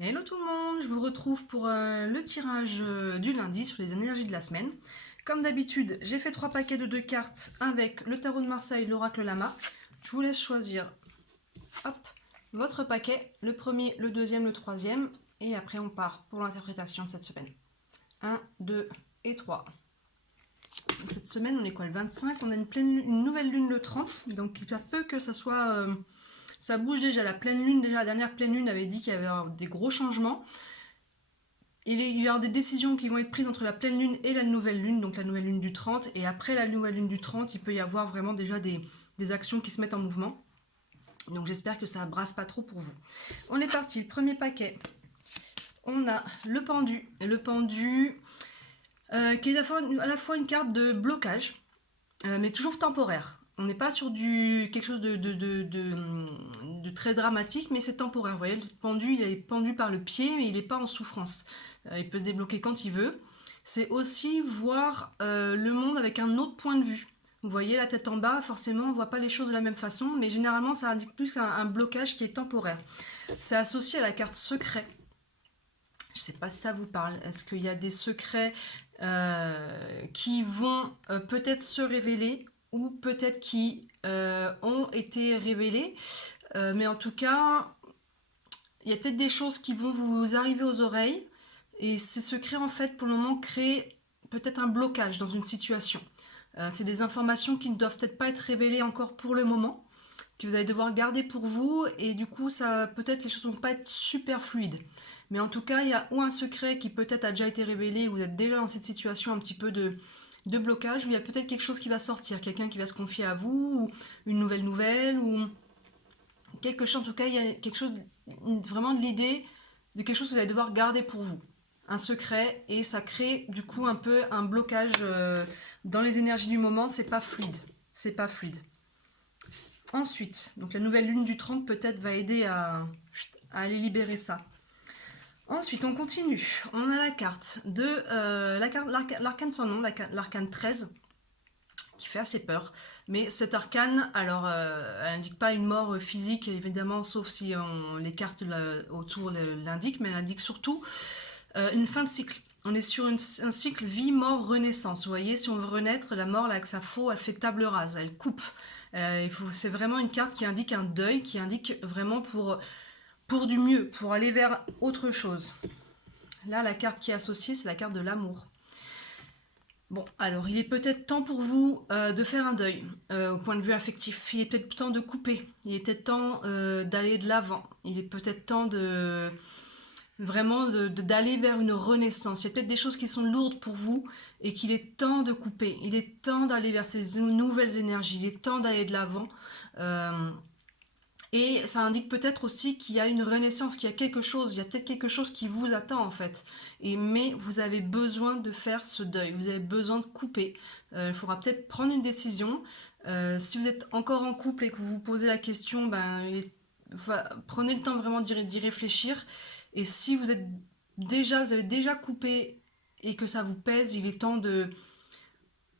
Hello tout le monde, je vous retrouve pour le tirage du lundi sur les énergies de la semaine. Comme d'habitude, j'ai fait 3 paquets de 2 cartes avec le tarot de Marseille, l'oracle Lama. Je vous laisse choisir hop, votre paquet, le premier, le deuxième, le troisième, et après on part pour l'interprétation de cette semaine. 1, 2 et 3. Donc cette semaine, on est quoi, le 25? On a une nouvelle lune le 30, donc ça peut que ça soit... ça bouge déjà, la pleine lune, déjà la dernière pleine lune avait dit qu'il y avait des gros changements. Il va y avoir des décisions qui vont être prises entre la pleine lune et la nouvelle lune, donc la nouvelle lune du 30. Et après la nouvelle lune du 30, il peut y avoir vraiment déjà des actions qui se mettent en mouvement. Donc j'espère que ça brasse pas trop pour vous. On est parti, le premier paquet. On a le pendu. Le pendu qui est à la fois une carte de blocage, mais toujours temporaire. On n'est pas sur quelque chose de très dramatique, mais c'est temporaire. Vous voyez, le pendu, il est pendu par le pied, mais il n'est pas en souffrance. Il peut se débloquer quand il veut. C'est aussi voir le monde avec un autre point de vue. Vous voyez, la tête en bas, forcément, on ne voit pas les choses de la même façon, mais généralement, ça indique plus un blocage qui est temporaire. C'est associé à la carte secret. Je ne sais pas si ça vous parle. Est-ce qu'il y a des secrets qui vont peut-être se révéler ou peut-être qui ont été révélés, mais en tout cas, il y a peut-être des choses qui vont vous arriver aux oreilles et ces secrets en fait pour le moment créent peut-être un blocage dans une situation. C'est des informations qui ne doivent peut-être pas être révélées encore pour le moment, que vous allez devoir garder pour vous et du coup ça peut-être les choses ne vont pas être super fluides. Mais en tout cas, il y a ou un secret qui peut-être a déjà été révélé, ou vous êtes déjà dans cette situation un petit peu de blocage, où il y a peut-être quelque chose qui va sortir, quelqu'un qui va se confier à vous, ou une nouvelle, ou quelque chose, en tout cas, il y a quelque chose, vraiment de l'idée de quelque chose que vous allez devoir garder pour vous. Un secret, et ça crée du coup un peu un blocage dans les énergies du moment, c'est pas fluide. C'est pas fluide. Ensuite, donc la nouvelle lune du 30 peut-être va aider à aller libérer ça. Ensuite, on continue. On a la carte de l'arcane sans nom, l'arcane 13, qui fait assez peur. Mais cet arcane, alors, elle n'indique pas une mort physique, évidemment, sauf si les cartes autour l'indiquent, mais elle indique surtout une fin de cycle. On est sur un cycle vie, mort, renaissance. Vous voyez, si on veut renaître, la mort, là, avec sa faux, elle fait table rase, elle coupe. C'est vraiment une carte qui indique un deuil, qui indique vraiment pour du mieux, pour aller vers autre chose. Là, la carte qui est associée, c'est la carte de l'amour. Bon, alors il est peut-être temps pour vous de faire un deuil au point de vue affectif. Il est peut-être temps de couper. Il est peut-être temps d'aller de l'avant. Il est peut-être temps de vraiment d'aller vers une renaissance. Il y a peut-être des choses qui sont lourdes pour vous et qu'il est temps de couper. Il est temps d'aller vers ces nouvelles énergies. Il est temps d'aller de l'avant. Et ça indique peut-être aussi qu'il y a une renaissance, qu'il y a quelque chose, il y a peut-être quelque chose qui vous attend en fait. Mais vous avez besoin de faire ce deuil, vous avez besoin de couper. Il faudra peut-être prendre une décision. Si vous êtes encore en couple et que vous vous posez la question, prenez le temps vraiment d'y réfléchir. Et si vous avez déjà coupé et que ça vous pèse, il est temps de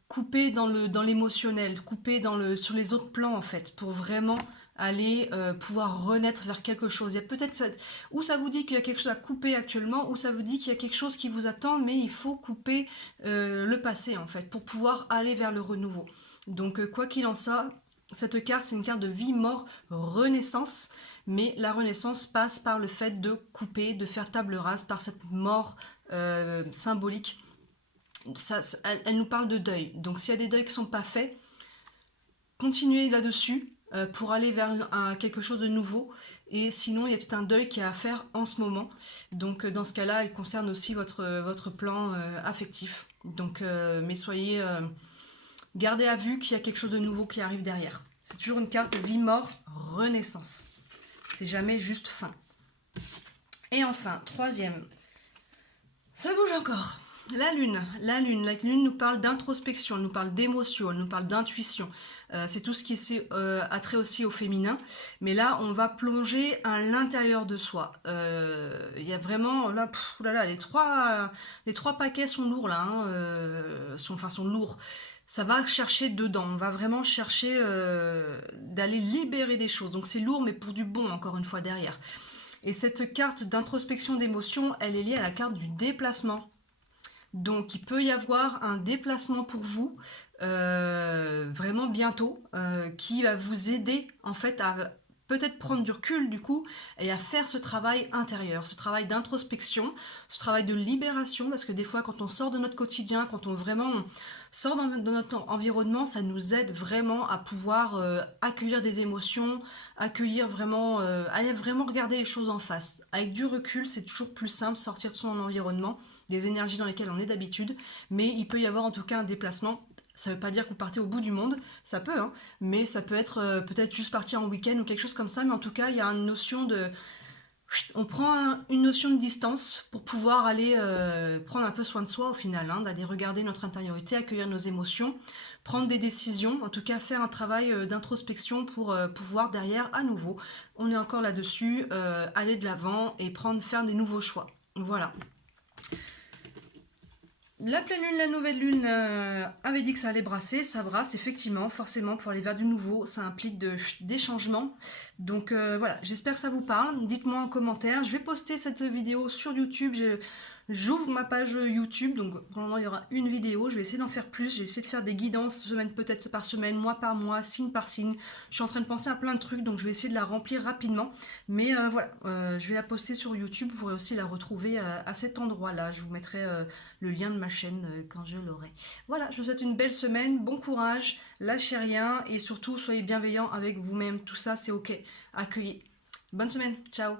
couper dans l'émotionnel, couper sur les autres plans en fait, pour vraiment aller pouvoir renaître vers quelque chose. Il y a peut-être ou ça vous dit qu'il y a quelque chose à couper actuellement, ou ça vous dit qu'il y a quelque chose qui vous attend, mais il faut couper le passé en fait, pour pouvoir aller vers le renouveau. Donc quoi qu'il en soit, cette carte c'est une carte de vie, mort, renaissance, mais la renaissance passe par le fait de couper, de faire table rase, par cette mort symbolique. Elle nous parle de deuil. Donc s'il y a des deuils qui ne sont pas faits, continuez là-dessus pour aller vers quelque chose de nouveau. Et sinon, il y a peut-être un deuil qui est à faire en ce moment. Donc dans ce cas-là, il concerne aussi votre plan affectif. Donc, mais gardez à vue qu'il y a quelque chose de nouveau qui arrive derrière. C'est toujours une carte vie, mort, renaissance. C'est jamais juste fin. Et enfin, troisième, ça bouge encore. La lune nous parle d'introspection, elle nous parle d'émotion, elle nous parle d'intuition. C'est tout ce qui a trait aussi au féminin. Mais là, on va plonger à l'intérieur de soi. Il y a vraiment, là, les trois paquets sont lourds, là. Sont lourds. Ça va chercher dedans. On va vraiment chercher d'aller libérer des choses. Donc c'est lourd, mais pour du bon, encore une fois, derrière. Et cette carte d'introspection d'émotion, elle est liée à la carte du déplacement. Donc il peut y avoir un déplacement pour vous vraiment bientôt qui va vous aider en fait à peut-être prendre du recul du coup et à faire ce travail intérieur, ce travail d'introspection, ce travail de libération, parce que des fois quand on sort de notre quotidien, quand on vraiment sort dans notre environnement, ça nous aide vraiment à pouvoir accueillir des émotions, accueillir vraiment, aller vraiment regarder les choses en face. Avec du recul, c'est toujours plus simple sortir de son environnement, des énergies dans lesquelles on est d'habitude, mais il peut y avoir en tout cas un déplacement. Ça ne veut pas dire que vous partez au bout du monde, ça peut, hein, mais ça peut être peut-être juste partir en week-end ou quelque chose comme ça, mais en tout cas, il y a une notion de... On prend une notion de distance pour pouvoir aller prendre un peu soin de soi au final, hein, d'aller regarder notre intériorité, accueillir nos émotions, prendre des décisions, en tout cas faire un travail d'introspection pour pouvoir derrière, à nouveau, on est encore là-dessus, aller de l'avant et faire des nouveaux choix. Voilà. La pleine lune, la nouvelle lune avait dit que ça allait brasser, ça brasse effectivement, forcément pour aller vers du nouveau, ça implique des changements. Donc voilà, j'espère que ça vous parle, dites-moi en commentaire, je vais poster cette vidéo sur YouTube, j'ouvre ma page YouTube, donc pour le moment il y aura une vidéo, je vais essayer d'en faire plus, je vais essayer de faire des guidances semaine peut-être par semaine, mois par mois, signe par signe, je suis en train de penser à plein de trucs, donc je vais essayer de la remplir rapidement, mais voilà, je vais la poster sur YouTube, vous pourrez aussi la retrouver à cet endroit-là, je vous mettrai le lien de ma chaîne quand je l'aurai. Voilà, je vous souhaite une belle semaine, bon courage, lâchez rien, et surtout soyez bienveillants avec vous-même, tout ça c'est ok, accueillez. Bonne semaine, ciao.